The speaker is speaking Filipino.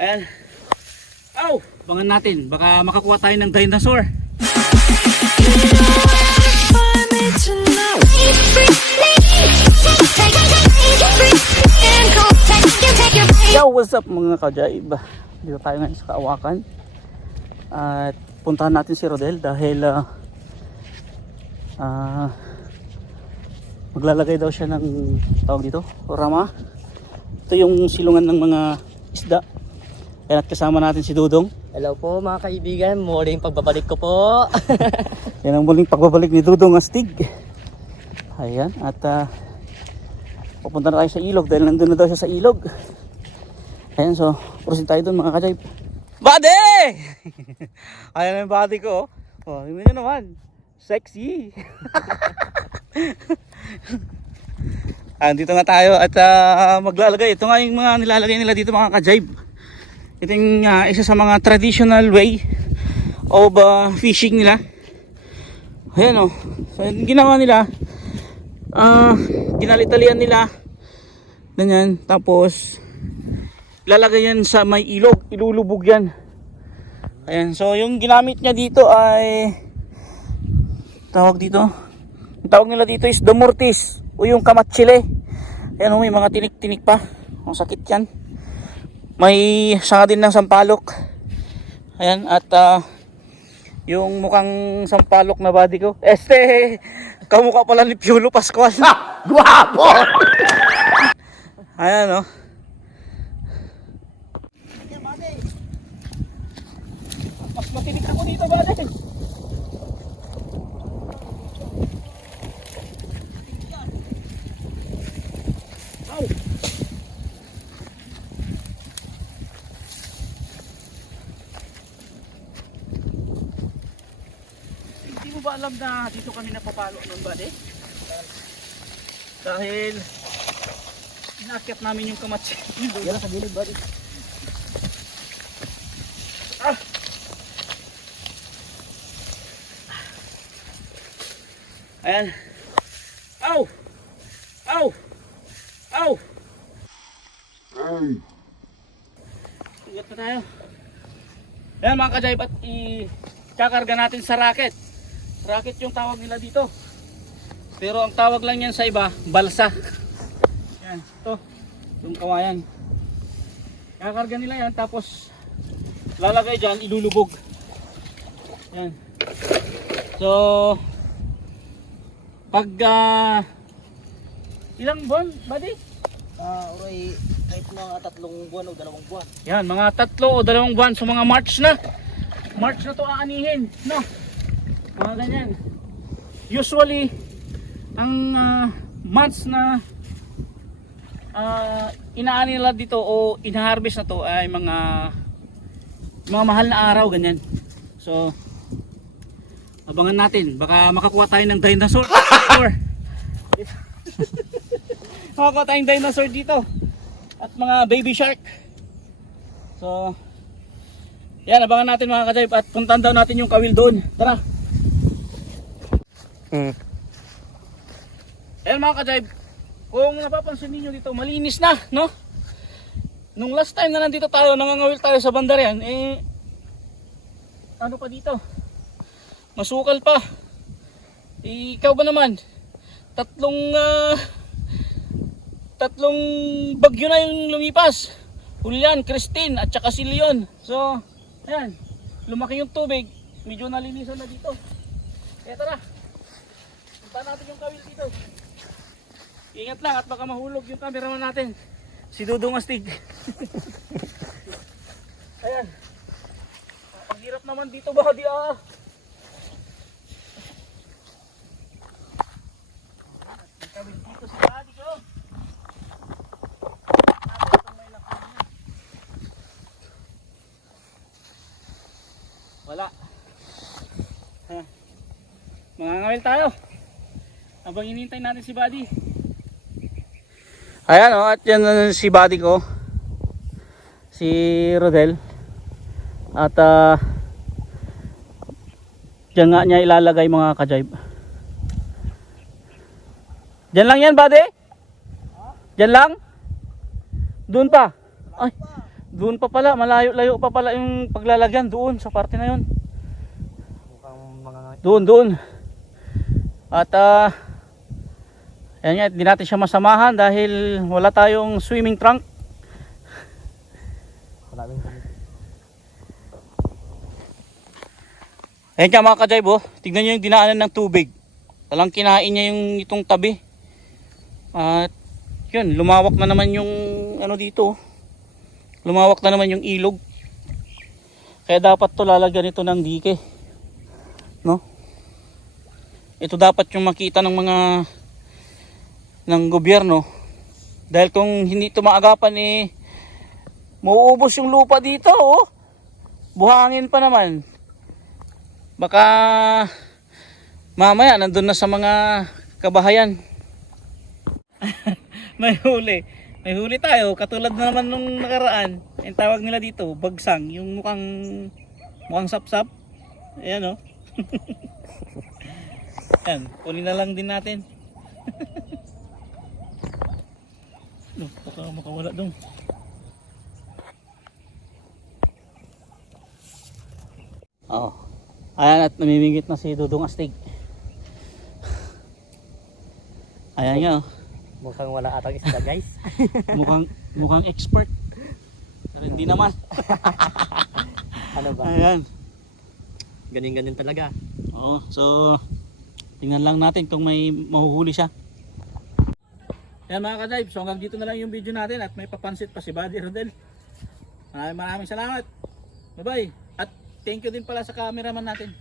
Ayan. Aw! Bangan natin. Baka makakuha tayo ng dinosaur. Yo, what's up mga kajaib? Dito tayo ngayon sa Kaawakan. At puntahan natin si Rodel dahil ah, ah, maglalagay daw siya ng tawag dito, rama. Ito yung silungan ng mga isda. Kaya at kasama natin si Dudong. Hello po mga kaibigan, muling pagbabalik ko po. Yan ang muling pagbabalik ni Dudong Astig. Ayan, at ah, pupunta na tayo sa ilog dahil nandun na daw siya sa ilog. Ayan, so, proceed tayo dun mga kajayb. Bade! Ayan ang body ko. Oh, oh yun nyo naman. Sexy. Andito nga tayo at ah, maglalagay. Ito nga yung mga nilalagay nila dito mga kajayb. Ito yung ah, isa sa mga traditional way of ah, fishing nila. Ayan o. So, yung ginawa nila, ah, ginalitalian nila. Ganyan. Tapos, lalagay yan sa may ilog. Ilulubog yan. Ayan. So, yung ginamit niya dito ay, tawag dito, ang tawag nila dito is dumortis o yung kamatsile. Ayan o, may mga tinik-tinik pa. Ang sakit yan. May sanga din ng sampalok. Ayan. At, ah, yung mukhang sampalok na body ko. Este, kamukha pala ni Piolo Pascual. Guwapo! Ayan oh. Mas matinik ako dito, bade. Au. Ba alam na dito kami napapalo nun, bade? Dahil inakyat namin yung kamatsi. Yan sa gilid buddy. Ah! Ayan. Au! Au! Au! Ingat na tayo. Ayan mga kajayb at i-kakarga natin sa racket. Racket yung tawag nila dito. Pero ang tawag lang yan sa iba, balsa. Yan, ito. Yung kawayan. Kakarga nila yan tapos lalagay dyan, ilulubog. Yan. So, pag ah, ilang buwan, buddy? Ah, oray, kahit mga tatlong buwan o dalawang buwan. Yan, mga tatlo o dalawang buwan. So, mga March na. March na to aanihin. No? Mga ganyan. Usually, ang ah, months na ah, inaani nila dito o ina-harvest na to ay mga mga mahal na araw ganyan. So abangan natin baka makakuha tayo ng dinosaur. Or makakuha tayong dinosaur dito at mga baby shark. So yan abangan natin mga kajayp at puntan daw natin yung kawil doon. Tara. Hmm. Ayan mga kajayb, kung napapansin niyo dito, malinis na, no? Nung last time na nandito tayo, nangangawil tayo sa bandaryan, eh, ano pa dito? Masukal pa. Eh, ikaw ba naman? Tatlong, ah, tatlong bagyo na yung lumipas. Julian, Christine, at saka si Leon. So, ayan, lumaki yung tubig. Medyo nalinisan na dito. Kaya tara, punta natin yung kawil dito. Ingat lang at baka mahulog yung cameraman natin. Si Dudong Astig. Ayan. Ang hirap naman dito ba di ah. Kami dito sa ko. Niya. Wala. Ha. Mangangawil tayo. Habang hinihintay natin si Buddy. Ayan o, at yan na si buddy ko. Si Rodel. At ah Diyan nga niya ilalagay mga kajayb. Diyan lang yan, buddy? Diyan lang? Doon pa? Ay, Doon pa pala, malayo-layo pa pala yung paglalagyan doon sa parte na yun. Doon, doon. At ah, yan nga, hindi natin siya masamahan dahil wala tayong swimming trunk. Ayan ka mga kajayb oh. Tignan nyo yung dinaanan ng tubig. Talang kinain niya yung itong tabi. At yun, lumawak na naman yung ano dito. oh. Lumawak na naman yung ilog. Kaya dapat to lalagyan ito ng dike. No? Ito dapat yung makita ng mga ng gobyerno. Dahil kung hindi ito maagapan eh mauubos yung lupa dito oh. Buhangin pa naman baka mamaya nandun na sa mga kabahayan. may huli. May huli tayo. Katulad na naman nung nakaraan. Yung tawag nila dito, bagsang. Yung mukhang mukhang sapsap. Ayan o. Ayan, kunin na lang din natin. baka makawala dong. Oo. Ayan at namimingit na si Dudong Astig. Ayan nga oh. Mukhang wala atang isda guys. Mukhang, mukhang expert. Pero hindi naman. ano ba? Ayan. Ganin-ganin talaga. Oo, so tingnan lang natin kung may mahuhuli siya. Ayan mga ka-dive, so hanggang dito na lang yung video natin at may papansit pa si Buddy Rodel. Maraming maraming salamat. Bye bye. At thank you din pala sa cameraman natin.